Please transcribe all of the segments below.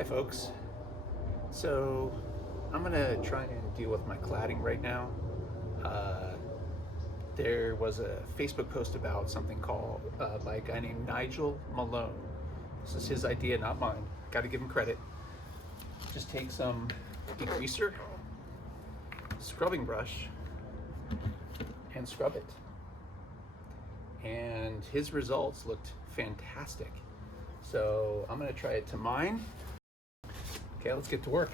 Hi folks. So I'm gonna try and deal with my cladding right now. There was a Facebook post about something called by a guy named Nigel Malone. This is his idea, not mine. Got to give him credit. Just take some degreaser, scrubbing brush, and scrub it. And his results looked fantastic. So I'm gonna try it to mine. Okay, let's get to work.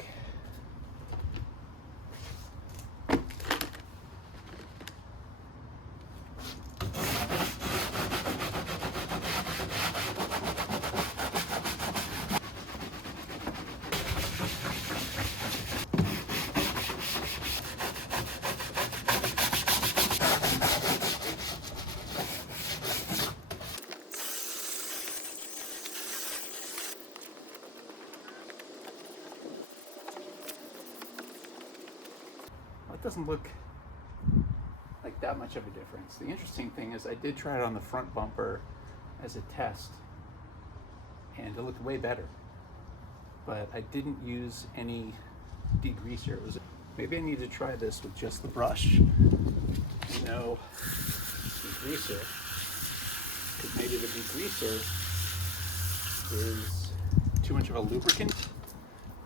It doesn't look like that much of a difference. The interesting thing is I did try it on the front bumper as a test and it looked way better, but I didn't use any degreaser. Maybe I need to try this with just the brush, no degreaser, because maybe the degreaser is too much of a lubricant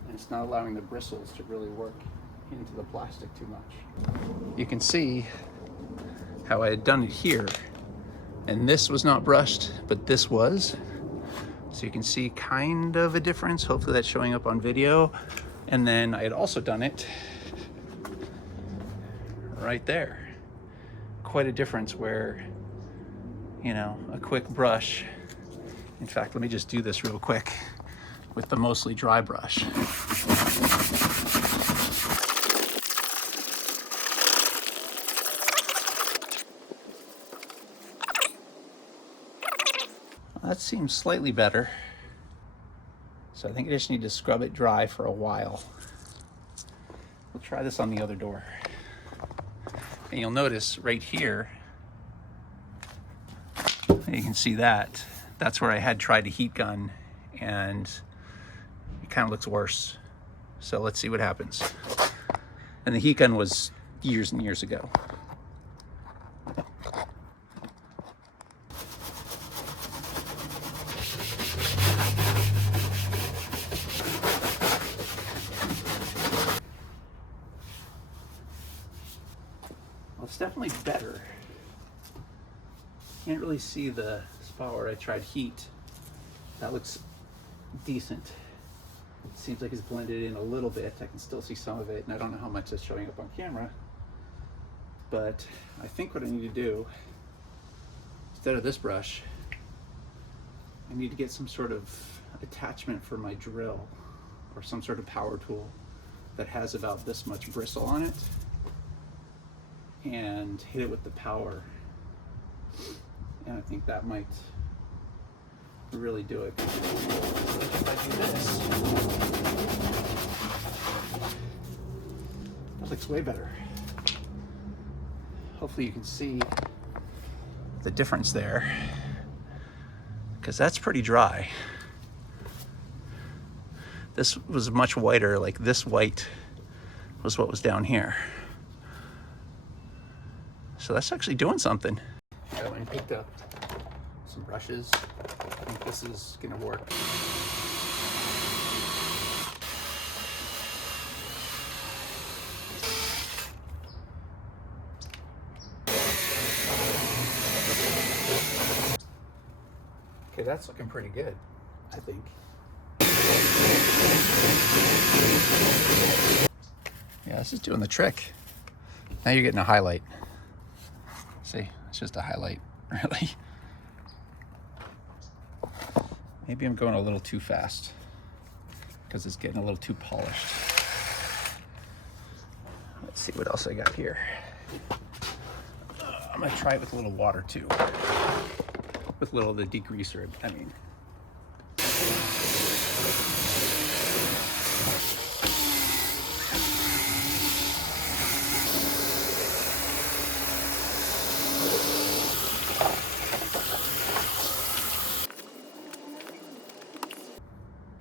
and it's not allowing the bristles to really work into the plastic too much. You can see how I had done it here, and this was not brushed, but this was. So you can see kind of a difference. Hopefully that's showing up on video. And then I had also done it right there. Quite a difference where, you know, a quick brush. In fact, let me just do this real quick with the mostly dry brush. That seems slightly better. So I think I just need to scrub it dry for a while. We'll try this on the other door. And you'll notice right here, you can see that. That's where I had tried a heat gun and it kind of looks worse. So let's see what happens. And the heat gun was years and years ago. Well, it's definitely better. Can't really see the spot where I tried heat. That looks decent. It seems like it's blended in a little bit. I can still see some of it, and I don't know how much is showing up on camera. But I think what I need to do, instead of this brush, I need to get some sort of attachment for my drill or some sort of power tool that has about this much bristle on it, and hit it with the power. And I think that might really do it. If I do this, that looks way better. Hopefully you can see the difference there, because that's pretty dry. This was much whiter, like this white was what was down here. So that's actually doing something. I went and picked up some brushes. I think this is gonna work. Okay, that's looking pretty good, I think. Yeah, this is doing the trick. Now you're getting a highlight. See, it's just a highlight, really. Maybe I'm going a little too fast because it's getting a little too polished. Let's see what else I got here. I'm gonna try it with a little water too. With a little of the degreaser, I mean.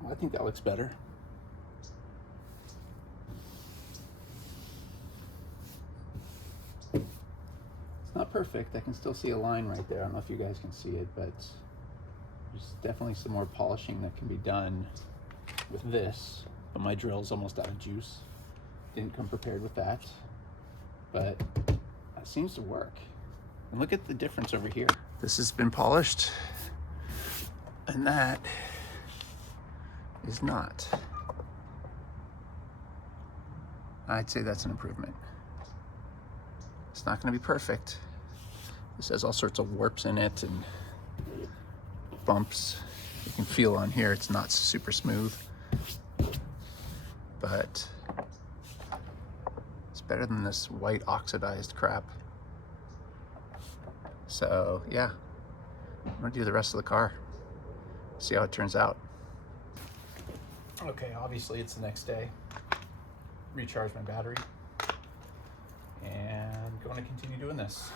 I think that looks better. not perfect. I can still see a line right there. I don't know if you guys can see it, but there's definitely some more polishing that can be done with this. But my drill's almost out of juice. Didn't come prepared with that, but that seems to work. And look at the difference over here. This has been polished, and that is not. I'd say that's an improvement. It's not going to be perfect. This has all sorts of warps in it and bumps. You can feel on here it's not super smooth, but it's better than this white oxidized crap. So yeah, I'm gonna do the rest of the car, see how it turns out. Okay, obviously it's the next day. Recharge my battery and going to continue doing this.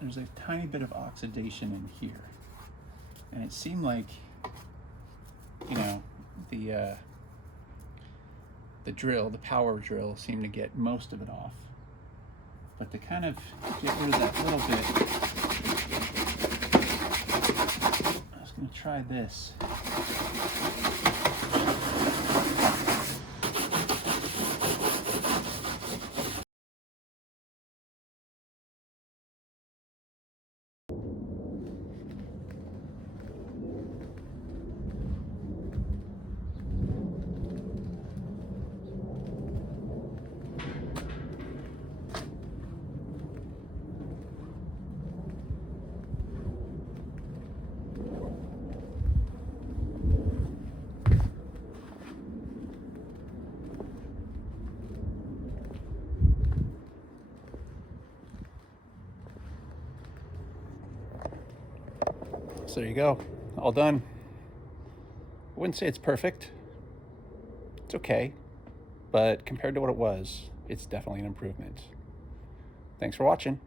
There's a tiny bit of oxidation in here, and it seemed like, you know, the drill, the power drill, seemed to get most of it off. But to kind of get rid of that little bit, I was going to try this. So there you go, all done. I wouldn't say it's perfect. It's okay, but compared to what it was, it's definitely an improvement. Thanks for watching.